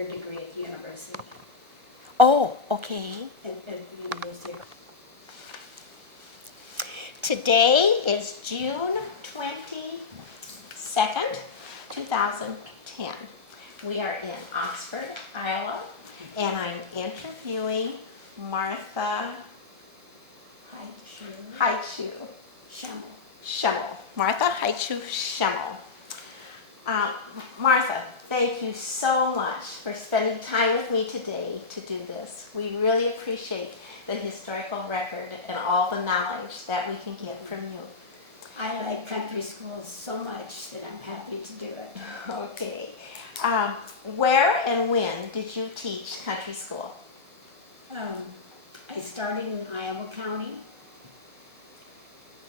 her degree at the university. Oh, okay. At the University of Today is June 22nd, 2010. We are in Oxford, Iowa, and I'm interviewing Martha Schemmel. Martha Schemmel. Martha, thank you so much for spending time with me today to do this. We really appreciate the historical record and all the knowledge that we can get from you. I like country schools so much that I'm happy to do it. Okay. Where and when did you teach country school? I started in Iowa County.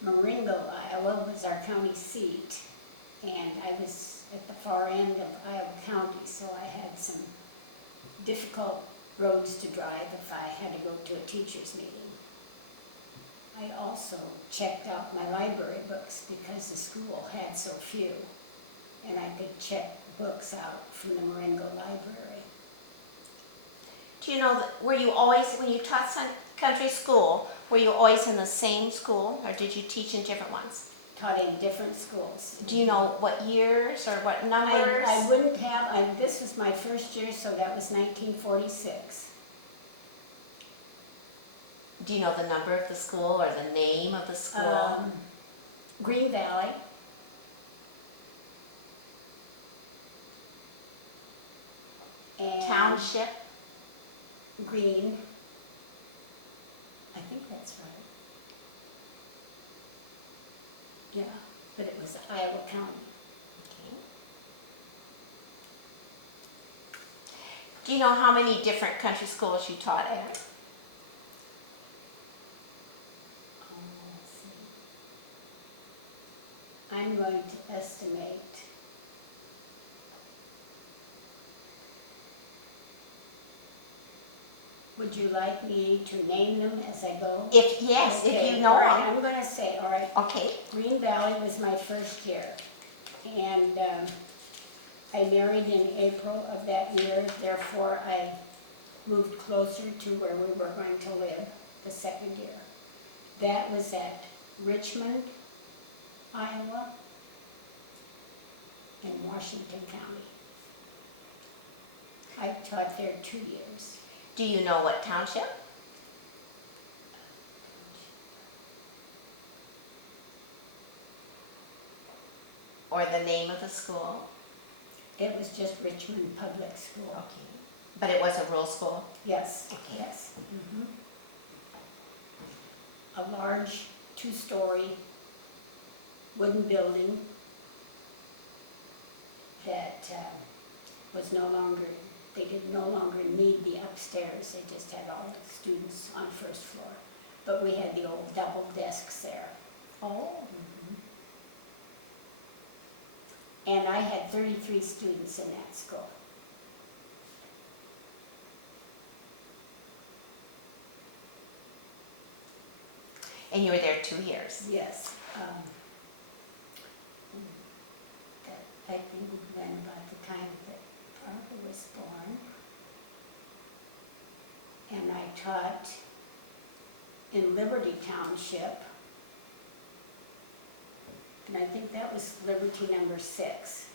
Marengo, Iowa was our county seat, and I was at the far end of Iowa County, so I had some difficult roads to drive if I had to go to a teacher's meeting. I also checked out my library books because the school had so few, and I could check books out from the Marengo library. Do you know that, were you always, when you taught country school, were you always in the same school, or did you teach in different ones? Taught in different schools. Do you know what years or what numbers? I wouldn't have, this was my first year, so that was 1946. Do you know the number of the school or the name of the school? Green Valley. And Township? Green. I think that's right. Yeah, but it was Iowa County. Okay. Do you know how many different country schools you taught at? Let's see. I'm going to estimate. Would you like me to name them as I go? Yes, Okay, if you know all right, them. I'm going to say, all right, Okay. Green Valley was my first year, and I married in April of that year, therefore I moved closer to where we were going to live the second year. That was at Richmond, Iowa, in Washington County. I taught there 2 years. Do you know what township? Or the name of the school? It was just Richmond Public School. Okay. But it was a rural school? Yes, Okay. yes. A large 2-story wooden building that was no longer, they did no longer need the upstairs, they just had all the students on first floor. But we had the old double desks there. Oh. And I had 33 students in that school. And you were there 2 years? Yes. That, I think, would have been about the time that Barbara was born. And I taught in Liberty Township. And I think that was Liberty number 6.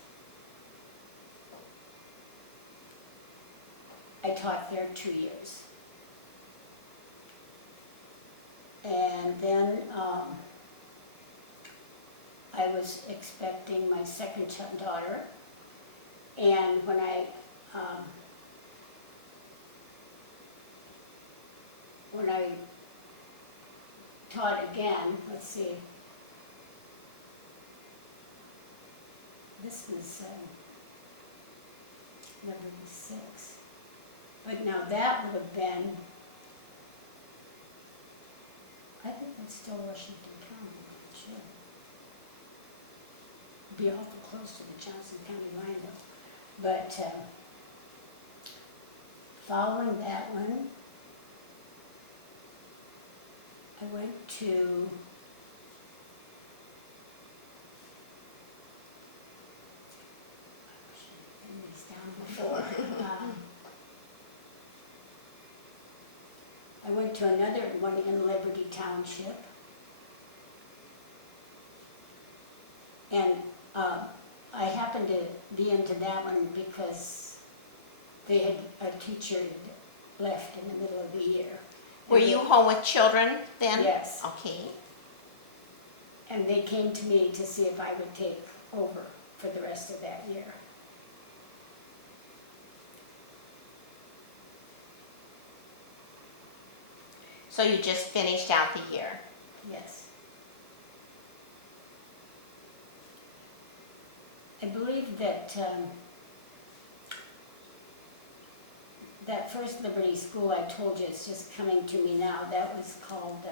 I taught there 2 years. And then I was expecting my second daughter, and when I taught again, let's see, this was Liberty 6, but now that would have been, I think that's still Washington County, I'm sure. Be awful close to the Johnson County line though. But following that one, I went to I should have written these down before. I went to another one in Liberty Township. And I happened to be into that one because they had, a teacher had left in the middle of the year. Were you home with children then? Yes. Okay. And they came to me to see if I would take over for the rest of that year. So you just finished out the year. Yes. I believe that that first Liberty School I told you is just coming to me now. That was called,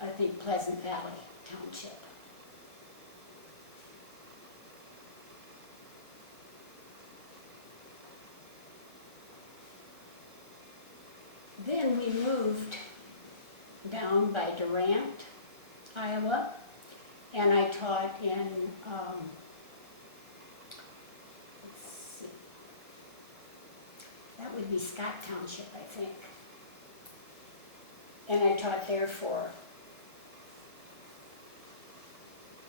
I think, Pleasant Valley Township. Then we moved down by Durant, Iowa, and I taught in, let's see, that would be Scott Township, I think. And I taught there for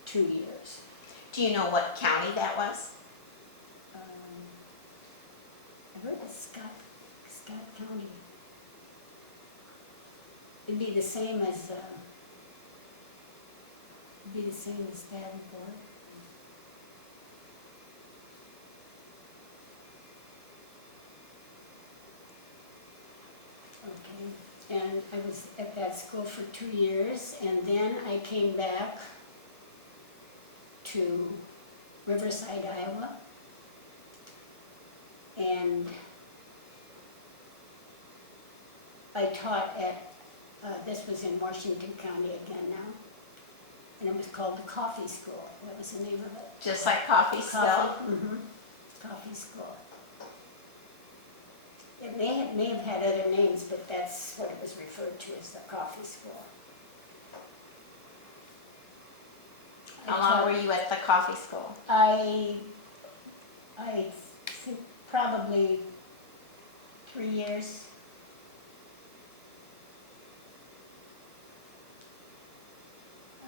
2 years. Do you know what county that was? I heard it's Scott County. It'd be the same as, Davenport. Okay, and I was at that school for 2 years, and then I came back to Riverside, Iowa, and I taught at, this was in Washington County again now, and it was called the Coffee School. That was the name of it. Just like coffee spelled? Mm-hmm. Coffee School. It may have had other names, but that's what it was referred to as the Coffee School. How long were you at the coffee school? I think probably 3 years.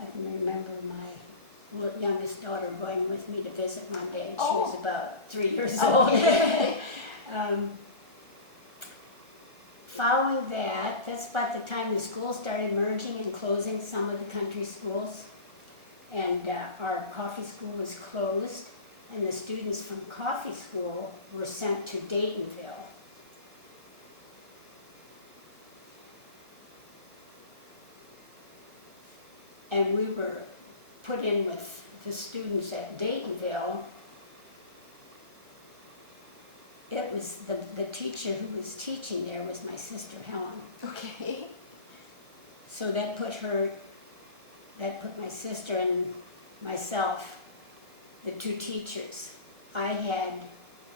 I can remember my youngest daughter going with me to visit one day, and she was about 3 years old. Following that, that's about the time the schools started merging and closing some of the country schools. And our coffee school was closed, and the students from coffee school were sent to Daytonville. And we were put in with the students at Daytonville. It was the teacher who was teaching there was my sister Helen. Okay. So that put my sister and myself, the 2 teachers. I had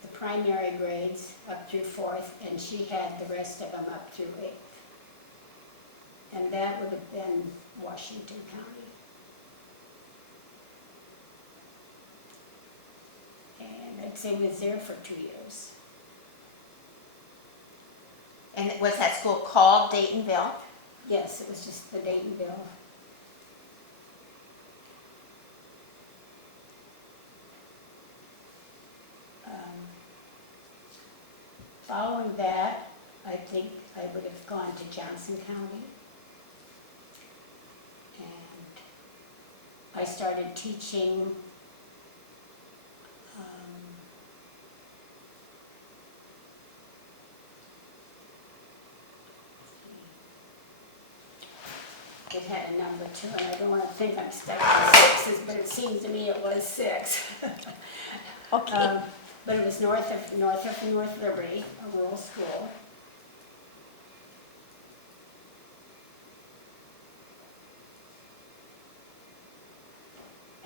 the primary grades up through 4th, and she had the rest of them up through 8th. And that would have been Washington County. And I'd say was there for 2 years. And was that school called Daytonville? Yes, it was just the Daytonville. Following that, I think I would have gone to Johnson County. And I started teaching it had a number 2, and I don't want to think I'm stuck with 6s, but it seems to me it was 6. Okay. But it was north of North Liberty, a rural school.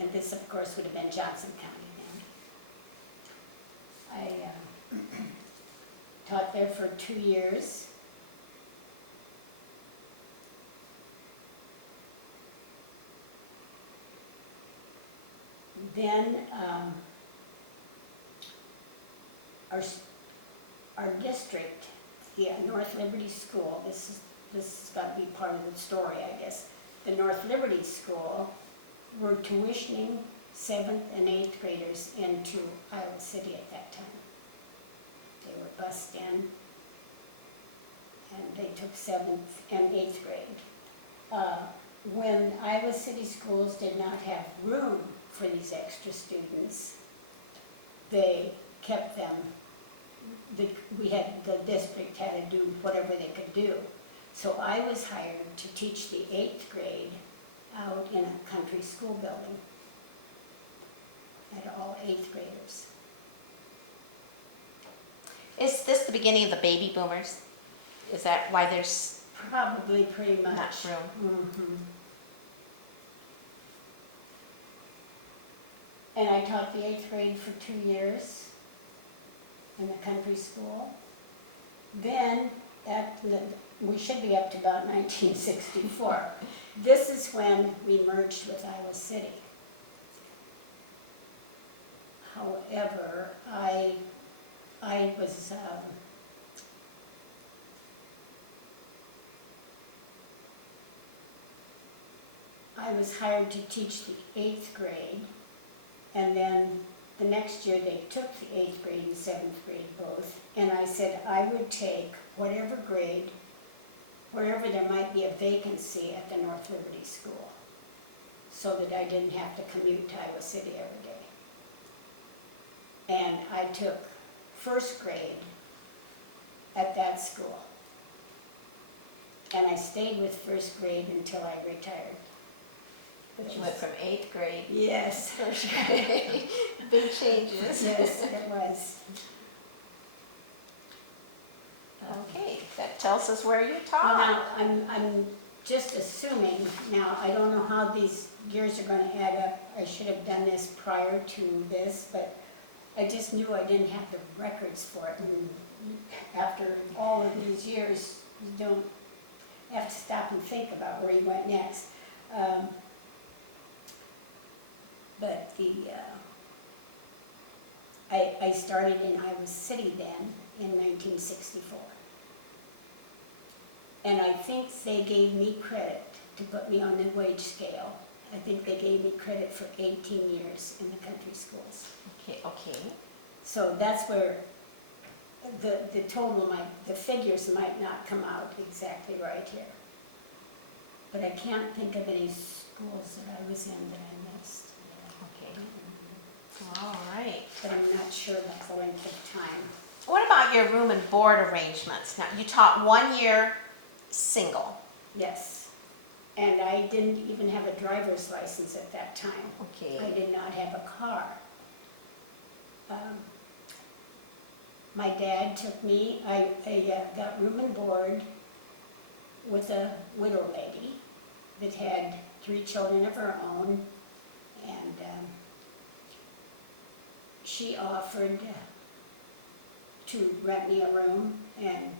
And this, of course, would have been Johnson County then. I taught there for 2 years. Then our district yeah, North Liberty School, this has got to be part of the story, I guess. The North Liberty School were tuitioning 7th and 8th graders into Iowa City at that time. They were bused in, and they took 7th and 8th grade. When Iowa City schools did not have room for these extra students, they kept them. The district had to do whatever they could do. So I was hired to teach the 8th grade out in a country school building at all 8th graders. Is this the beginning of the baby boomers? Is that why there's Probably pretty much. not room? Mhm. And I taught the 8th grade for 2 years in the country school. Then, we should be up to about 1964. This is when we merged with Iowa City. However, I was hired to teach the 8th grade, and then the next year they took the 8th grade and 7th grade both, and I said I would take whatever grade, wherever there might be a vacancy at the North Liberty School, so that I didn't have to commute to Iowa City every day. And I took 1st grade at that school. And I stayed with 1st grade until I retired. But you went from 8th grade Yes. to 1st grade. Big changes. Yes, it was. Okay, that tells us where you Well, taught. now, I'm just assuming, now, I don't know how these years are gonna add up. I should have done this prior to this, but I just knew I didn't have the records for it. And after all of these years, you don't have to stop and think about where you went next. But I started in Iowa City then in 1964. And I think they gave me credit to put me on the wage scale. I think they gave me credit for 18 years in the country schools. Okay. So that's where the total the figures might not come out exactly right here. But I can't think of any schools that I was in that I missed. Okay. All right. But I'm not sure about the length of time. What about your room and board arrangements? Now, you taught 1 year single. Yes. And I didn't even have a driver's license at that time. Okay. I did not have a car. My dad took me, I got room and board with a widow lady that had 3 children of her own, and she offered to rent me a room and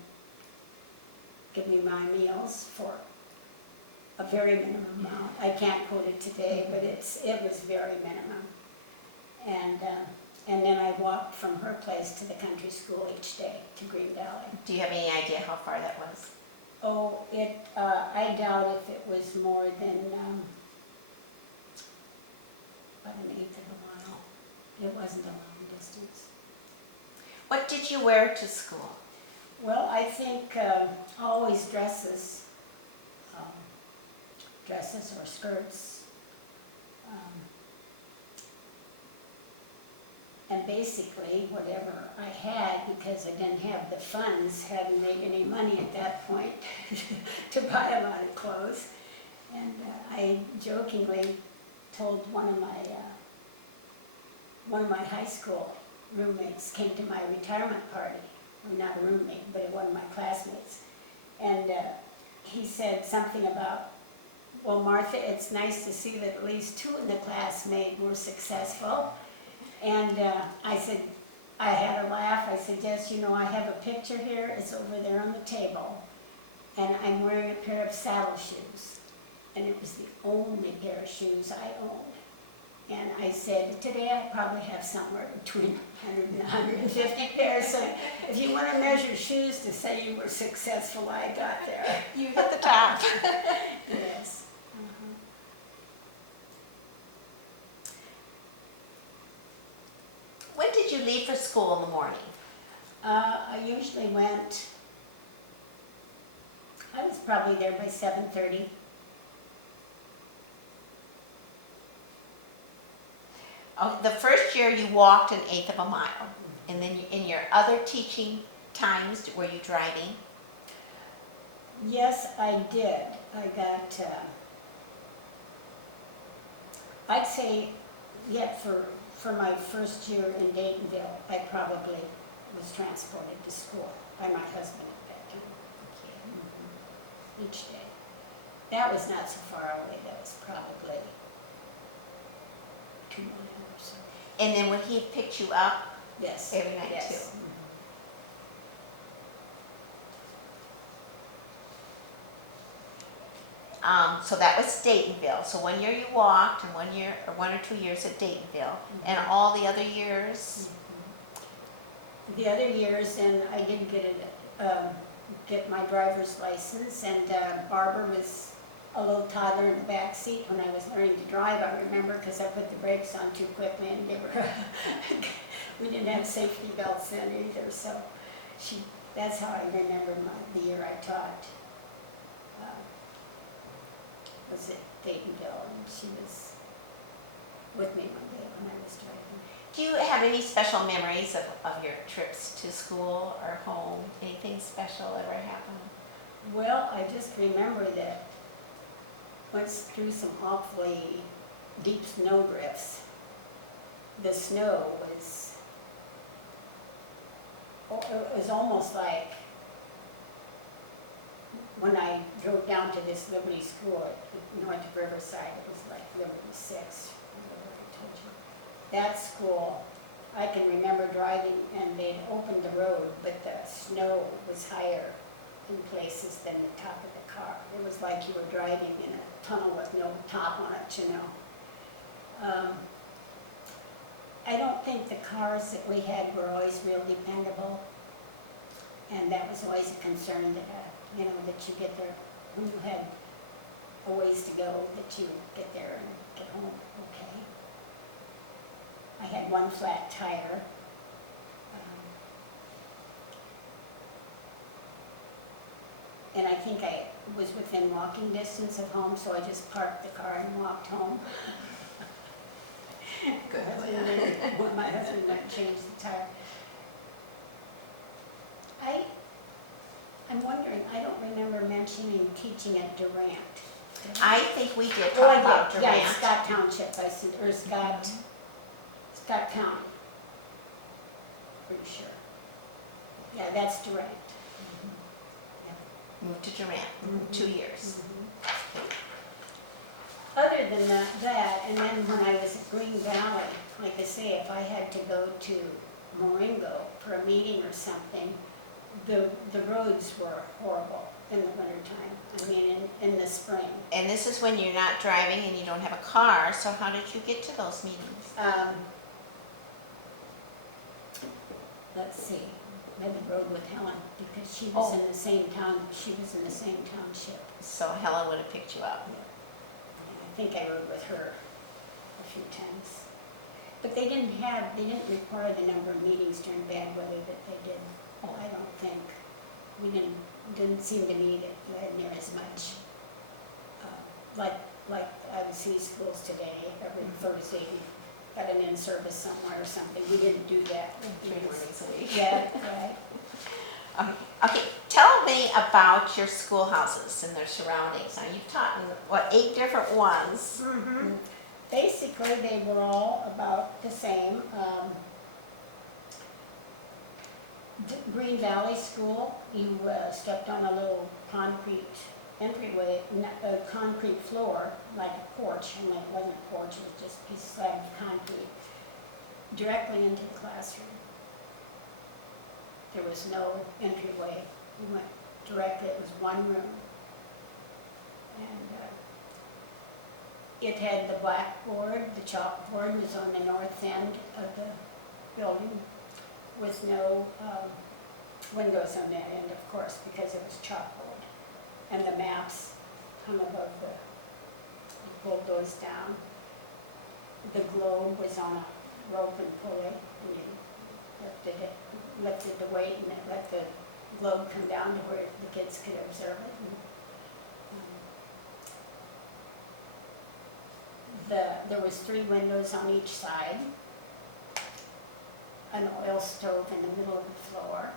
give me my meals for a very minimum amount. I can't quote it today, but it was very minimum. And then I walked from her place to the country school each day to Green Valley. Do you have any idea how far that was? Oh, I doubt if it was more than about 1/8 of a mile. It wasn't a long distance. What did you wear to school? Well, I think always dresses or skirts. And basically, whatever I had, because I didn't have the funds, hadn't made any money at that point to buy a lot of clothes. And I jokingly told one of my high school roommates came to my retirement party, or not a roommate, but one of my classmates. And he said something about, well, Martha, it's nice to see that at least 2 in the class were successful. And I said, I had a laugh. I said, yes, I have a picture here. It's over there on the table. And I'm wearing a pair of saddle shoes. And it was the only pair of shoes I owned. And I said, today I probably have somewhere between 100 and 150 pairs. So if you want to measure shoes to say you were successful, I got there. You hit the top. Yes. Uh-huh. When did you leave for school in the morning? I usually went, I was probably there by 7:30. Oh, the first year you walked 1/8 of a mile, and then in your other teaching times, were you driving? Yes, I did. I got, I'd say, yeah, for my first year in Daytonville, I probably was transported to school by my husband at that time. Each day. That was not so far away. That was probably 2 miles. And then when he picked you up Yes. every night yes. too? So that was Daytonville. So 1 year you walked, and 1 year or 1 or 2 years at Daytonville, and all the other years. The other years, and I did get my driver's license, and Barbara was a little toddler in the back seat when I was learning to drive. I remember because I put the brakes on too quickly, and they were we didn't have safety belts then either. So that's how I remember the year I taught. Was at Daytonville, and she was with me one day when I was driving. Do you have any special memories of your trips to school or home? Anything special ever happen? Well, I just remember that went through some awfully deep snow drifts. The snow was almost like when I drove down to this Liberty School north of Riverside. It was like Liberty 6, I told you. That school, I can remember driving, and they'd opened the road, but the snow was higher in places than the top of the car. It was like you were driving in a tunnel with no top on it, you know. I don't think the cars that we had were always real dependable, and that was always a concern that, that you get there, when you had a ways to go, that you get there and get home okay. I had one flat tire. And I think I was within walking distance of home, so I just parked the car and walked home. Good. When my husband went and changed the tire. I'm wondering, I don't remember mentioning teaching at Durant. I think we did Oh, talk I about did. Durant. Yeah, Scott Township, I said, or Scott County. Pretty sure. Yeah, that's Durant. Moved to Durant, 2 years. Other than that, and then when I was at Green Valley, like I say, if I had to go to Marengo for a meeting or something, the roads were horrible in the wintertime. I mean, in the spring. And this is when you're not driving and you don't have a car, so how did you get to those meetings? Let's see, I had the road with Helen, because she was in the same town, she was in the same township. So Helen would have picked you up. Yeah. And I think I rode with her a few times. But they didn't require the number of meetings during bad weather that they did. I don't think. We didn't seem to need it near as much. Like I would see schools today, every Thursday, got an in-service somewhere or something. We didn't do that. 3 mornings a week. Yeah, right. Okay, tell me about your schoolhouses and their surroundings. Now, you've taught in, 8 different ones? Basically, they were all about the same. Green Valley School, you stepped on a little concrete entryway, a concrete floor, like a porch, only it wasn't a porch, it was just a piece of slab of concrete, directly into the classroom. There was no entryway. You went directly, it was one room. And It had the blackboard, the chalkboard was on the north end of the building with no windows on that end, of course, because it was chalkboard. And the maps hung above you pulled those down. The globe was on a rope and pulley, and you lifted the weight and it let the globe come down to where the kids could observe it. And, there was 3 windows on each side, an oil stove in the middle of the floor,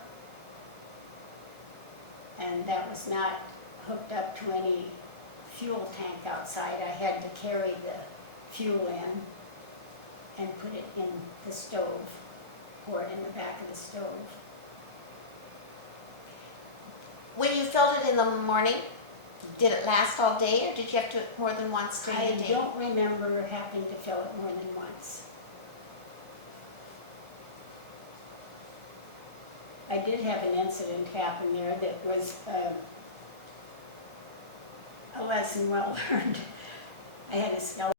and that was not hooked up to any fuel tank outside. I had to carry the fuel in and put it in the stove, pour it in the back of the stove. When you filled it in the morning, did it last all day, or did you have to more than once during I the day? don't remember having to fill it more than once. I did have an incident happen there that was a lesson well learned. I had a skeleton